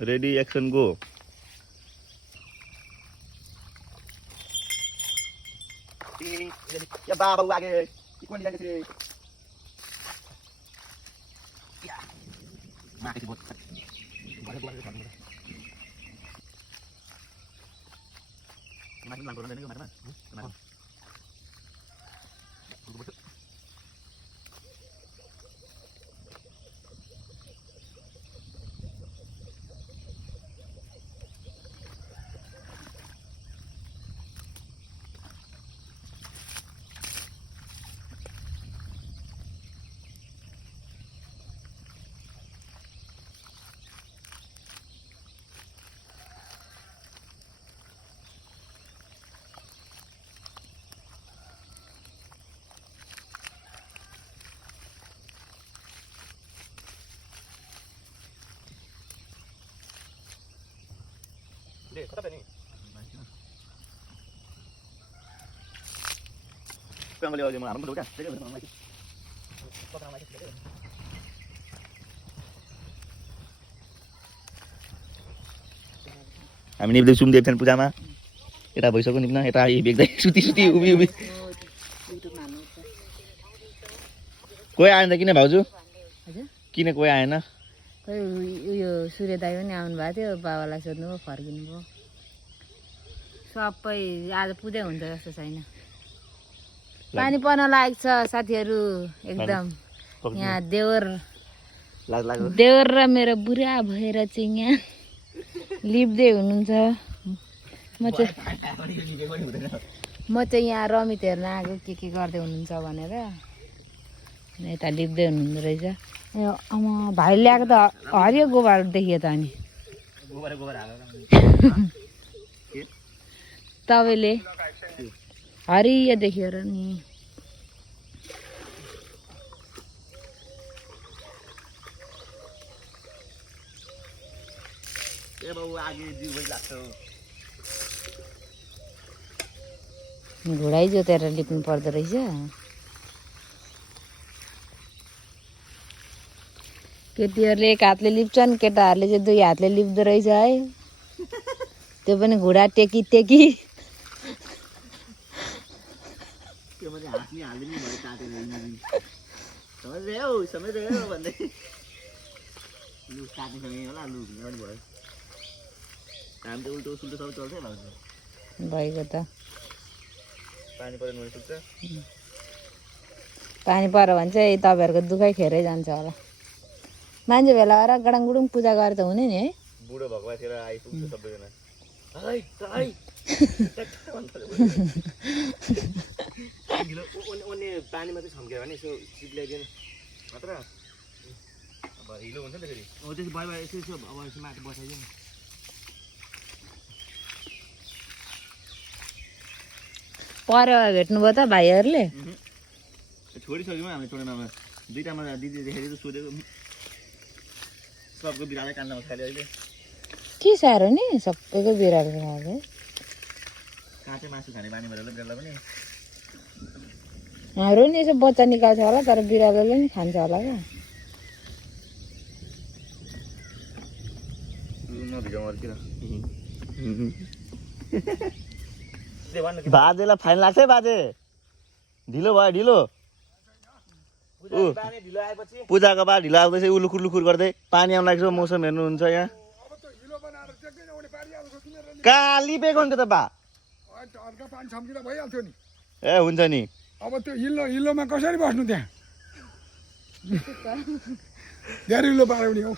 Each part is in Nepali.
रेडी एक्सन गो या बाबा आगे कोन जाने थे या माके बहुत बड़े बड़े खाने माके लांग करने के मारना मारना कता पनि पेमले अहिले म हार्नु पर्छ क्या त्यसले मलाई पक्राउन लागि हामी निप्दै सुम देख्छन् पूजामा यता भइसक्यो निप्न यता बेग्दै सुती सुती उभि उभि कोही आएन त किन भाउजू किन कोही आएन खोइ उयो सूर्य दाइ पनि आउनु भएको थियो बाबालाई सोध्नु भयो फर्किनु भयो सबै आज पूजै हुन्छ जस्तो छैन पानी पर्न लागेको छ साथीहरू एकदम यहाँ देवर र मेरो बुढा भएर चाहिँ यहाँ लिप्दै हुनुहुन्छ म चाहिँ यहाँ रमित हेर्न आएको के गर्दै हुनुहुन्छ भनेर यता लिप्दै हुनुहुँदो रहेछ आमा भाइले ल्याएको त हरियो गोबर देखियो त अनि तपाईँले हरियो देखियो र नि घुडाइ जोतेर लिप्नु पर्दो रहेछ केटीहरूले एक हातले लिप्छन् केटाहरूले चाहिँ दुई हातले लिप्दो रहेछ है त्यो पनि घुडा टेकी टेकी भएको त पानी पर्यो भने चाहिँ तपाईँहरूको दुःखै खेरै जान्छ होला मान्छे भेला भएर गडाङगुडुङ पूजा गरे त हुने नि है बुढो भएको भएर आइपुग्छ सबैजना पानीमा चाहिँ छम्क्यो भने यसो सिप ल्याइदिनु मात्र अब हिलो हुन्छ नि त फेरि त्यसो भयो यसो यसो अब यसो माथि बसाइदिनु पर्यो भेट्नुभयो त भाइहरूले छोडिसक्यौँ हामीले टोर्नामा दुईटामा दिदी देखेर सोधेको सबको बिरालै कान्दामा खाले अहिले के साह्रो नि सबैको बिरालो खाएको काँचै मासु खाने बानी भएर बिरालो पनि हाम्रो नि यसो बच्चा निकाल्छ होला तर बिरालोले नि खान्छ होला क्या बाजेलाई फाइन लाग्छ है बाजे ढिलो भयो ढिलो पूजाको बाद ढिलो आउँदैछ उ लुखुर लुखुर गर्दै पानी आउनु लाग्छ मौसम हेर्नुहुन्छ यहाँ कहाँ लिपेको नि त बा ए हुन्छ नि अब त्यो हिल्लोमा कसरी बस्नु त्यहाँ धेरै हिल्लो पार्यो नि हौ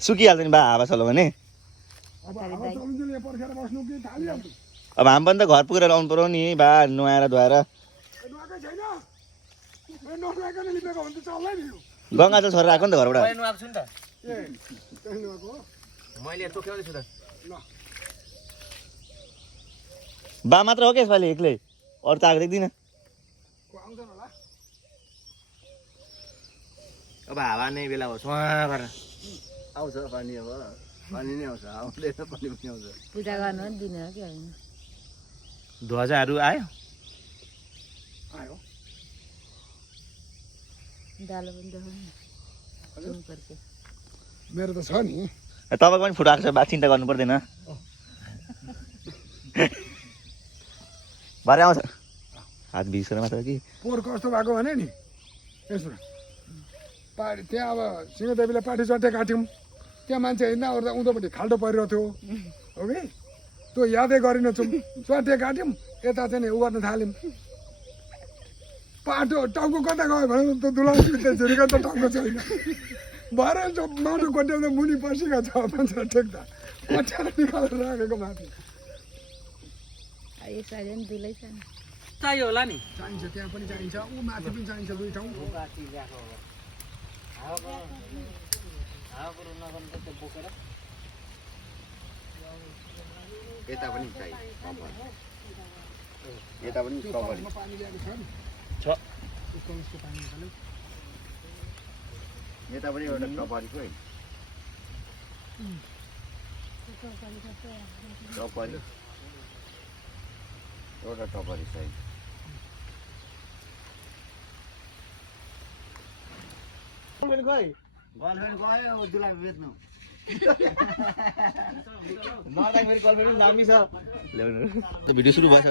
सुकिहाल्छ नि बा हावा चल्यो भने अब हामी पनि त घर पुगेर आउनु पर्यो नि बा नुहाएर धुवाएर गङ्गा चाहिँ छोरा आएको नि त घरबाट बा मात्र हो क्या यसपालि एक्लै अरू त आएको देख्दिनँ अब हावा नै बेला हो आउँछ पानी अब पानी नै आउँछ आउँदैन पानी पनि आउँछ पूजा गर्नु पनि दिने हो कि होइन ध्वजाहरू आयो डालो पनि देखाउनु मेरो त छ नि तपाईँको पनि फुट आएको छ, चिन्ता गर्नु पर्दैन। भरे आउँछ हात भिसेर मात्र कि पोहोर कस्तो भएको भने नि यसो पाटी त्यहाँ अब सिंहदेवीले पाटी चट्टे काट्यौँ, त्यहाँ मान्छे हिँड्दा ओर्दा उँधोपट्टि खाल्टो परिरहेको थियो हो कि त्यो यादै गरिनछौँ। चट्टे काट्यौँ, यता चाहिँ नि उ गर्न थाल्यौँ, पाटो टाउको कता गयो भने त्यो दुलाउने झुरीको त टाउको छैन, भएर माटो कोट्याउँदा मुनि पसेको छ मान्छे टेक्दा पछ्याएर निकालेर राखेको माथि। यसरी पनि दुलै छ नि, चाहियो होला नि। चाहिन्छ, त्यहाँ पनि चाहिन्छ, ऊ माथि पनि चाहिन्छ, दुई ठाउँ। यता पनि चाहियो, यता पनि कभर पानी ल्याएको छ नि, छ उसको पानी निकाल्यो। यता पनि एउटा टपरीको है, टपरी एउटा टपरी चाहियो। गर्लफ्रेन्ड गयो दुला बेच्नु भिडियो सुरु भएछ।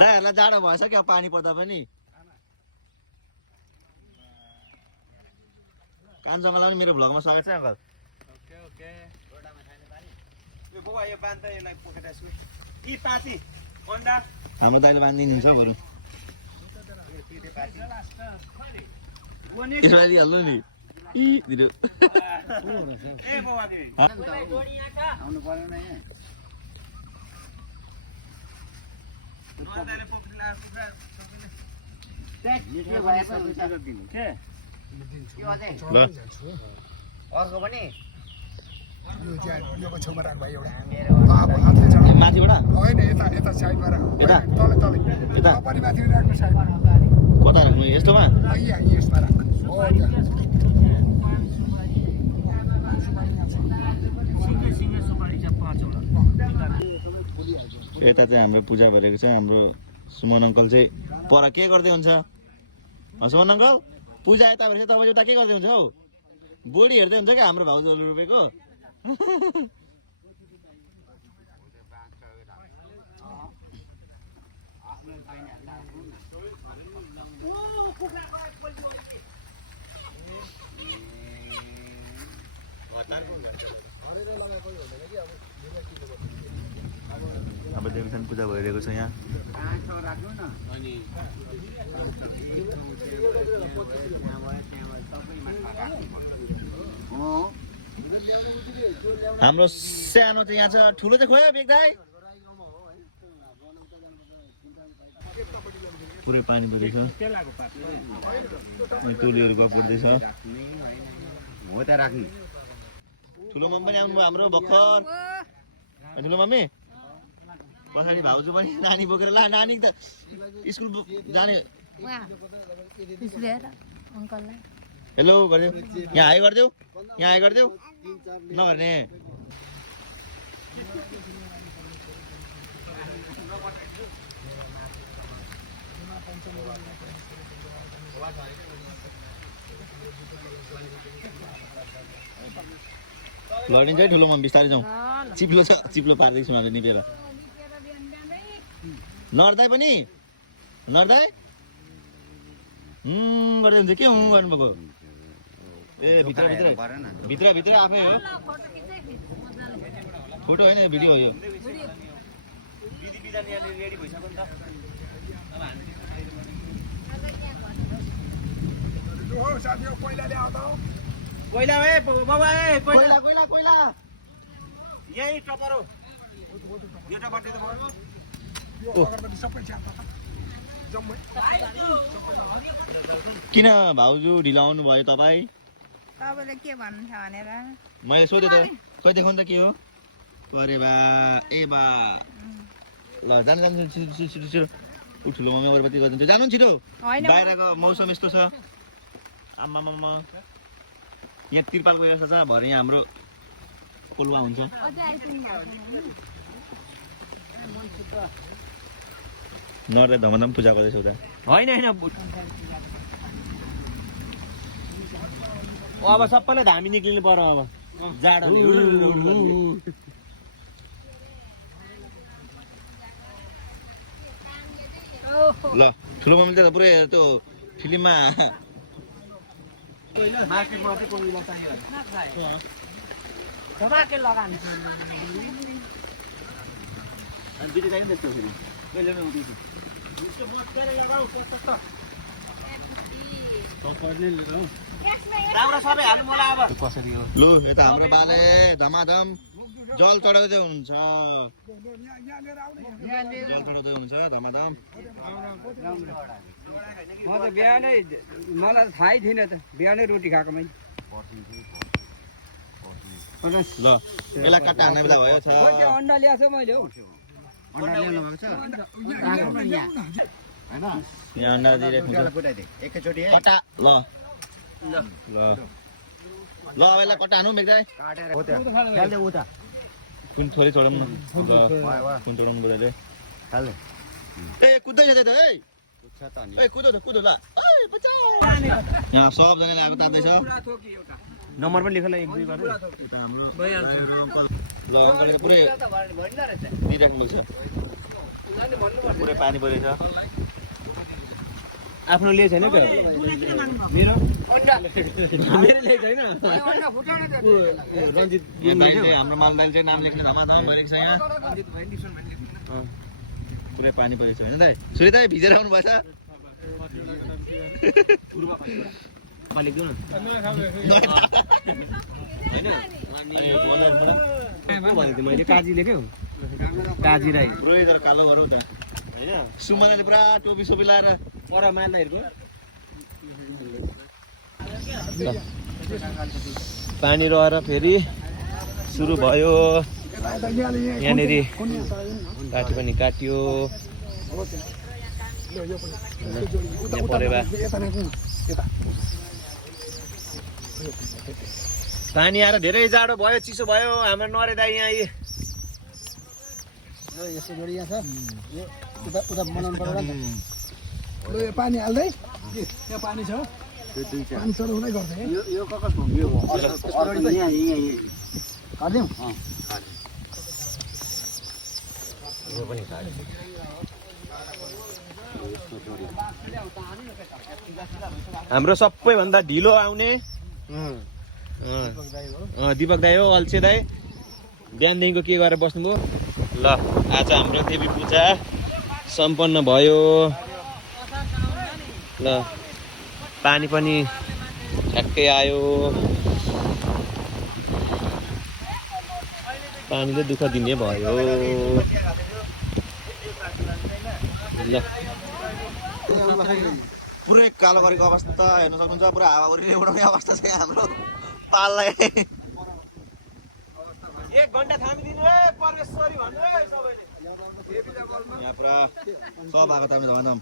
दाइहरूलाई जाडो भएछ क्या पानी पर्दा पनि। कान्छोमालाई पनि मेरो भ्लगमा स्वागत छ अङ्कल। हाम्रो दाइले बाँधिदिनुहुन्छ बरु, त्यसमा दिइहाल्नु नि। अर्को पनि यो त्यहाँ योको छेउमा राख भाइ एउटा माथिबाट होइन, यता यता साइडमा राख, यता? तलै तलै यता? टपरी माथि राख्नु साइडमा, कता राख्नु यस्तोमा? यहाँ यसमा राख। हो त्यहाँ यता चाहिँ हाम्रो पूजा भइरहेको छ। हाम्रो सुमन अङ्कल चाहिँ पर के गर्दै हुन्छ? सुमन अङ्कल पूजा यता भएपछि तपाईँ उता के गर्दै हुन्छ हौ? बुढी हेर्दै हुन्छ क्या हाम्रो भाउजूहरू रोपेको। अब देवसान पूजा भइरहेको छ यहाँ। हाम्रो सानो चाहिँ यहाँ छ, ठुलो चाहिँ खोयो बेग्दाई। पुरै पानी परेको छ, टोलीहरू गफ गर्दैछ। ठुलो मम्मी पनि आउनुभयो हाम्रो भर्खर। ठुलो मम्मी पछाडि भाउजू पनि नानी बोकेर ला, नानी त स्कुल जाने। हेलो गरिदेऊ, यहाँ हाई गरिदेऊ, यहाँ हाई गरिदेऊ नगर्ने। लडिन्छ है ठुलो मम्मी, बिस्तारै जाउँ। चिप्लो छ, चिप्लो पार्दैछु मलाई निपेर। नर्दाई पनि नर्दाई गर्दै हुन्छ के गर्नुभएको? ए भित्र भित्र भित्र भित्र आफै हो, फोटो होइन भिडियो हो यो। कोइला ए बाबा ए कोइला कोइला कोइला यही टपर हो, यो टपर त भयो। किन भाउजू ढिलो आउनु भयो तपाईँ? तपाईँले के भन्नु छ भनेर मैले सोधेँ त, खै देखाउनु त के हो? अरे बा ए बा, ल जानु जानु छिटो छिटो छिटो। ऊ ठुलो मम्मी अगरबत्ती गरिदिन्छ, जानु छिटो। बाहिरको मौसम यस्तो छ। आम्मामा यहाँ तिरपालको व्यवस्था छ, भरे यहाँ हाम्रो कोलुवा हुन्छ। नर्दा धमधम पूजा गर्दैछ उता। होइन होइन, अब सबैलाई धामी निक्लिनु पर्यो। अब जाडोले ल ठुलो मम्मीले त पुरै त्यो फिल्ममा मार्केटमा चाहिँ कोही बेला चाहियो अनि दुईटा चाहियो त्यस्तो फेरि कहिले पनि उठ्छु राम्रो सबै हाल्नु मलाई अब कसरी हो लु यता हाम्रो बाले धमाधम जल चढाउँदै हुनुहुन्छ जल चढाउँदै हुनुहुन्छ धमाधम म त बिहानै मलाई थाहै थिएन त बिहानै रोटी खाएको मै ल यसलाई काट्टा हान्ने बेला भयो छ अन्डा ल्याएको छ मैले हौ अन्डा ल्याउनु भएको छ यहाँ अन्डा दिइरहेको हुन्छ एकैचोटि कट्टा ल ल ल ल अब यसलाई कट्टा हानु बेग्दै काटेर उता कुन थोरै चढाउनु न कुन चढाउनु बुझाइले हाल्ने ए कुद्दैछ त्यही त ए कुदो त कुदो ल यहाँ सबजनाले आगो तान्दैछ नम्बर पनि लेख ल 1 2 गरेर ल अङ्कलले त पुरै दिइराख्नु भएको छ पुरै पानी परेछ आफ्नो लिए छैन के मेरो मेरो लिए छैन रञ्जित हाम्रो मालदाइले चाहिँ नाम लेख्ने धमाधम गरेको छ यहाँ पुरै पानी परेको छ होइन दाइ सुरी दाइ भिजेर आउनु भएछ मालिक दिउ न मैले काजी लेख्यो काजी राई पुरै तर कालो गरौँ त होइन सुमनाले पुरा टोपी सोपी लाएर पर माल्दाहरूको पानी रहेर फेरि सुरु भयो यहाँनिर काटी पनि काट्यो यहाँ परेवा पानी आएर धेरै जाडो भयो चिसो भयो हाम्रो नरे दाइ यहाँ यो पानी हाल्दै यहाँ पानी छ पानी चढाउँदै गर्छ है यो ककस हो यो काट्दिउँ हाम्रो सबैभन्दा ढिलो आउने दिपक दाई हो अल्छे दाई बिहानदेखिको के गरेर बस्नुभयो ल आज हाम्रो देवी पूजा सम्पन्न भयो ल पानी पनि ठ्याक्कै आयो पानीले दुःख दिने भयो ल पुरै कालो गरेको अवस्था हेर्न सक्नुहुन्छ पुरा हावाहुरीले उडाउने अवस्था छ यहाँ हाम्रो पाललाई 1 घण्टा थामिदिनु है परमेश्वरी भन्नु है सबैले यहाँ पुरा सब आएको छ धमाधम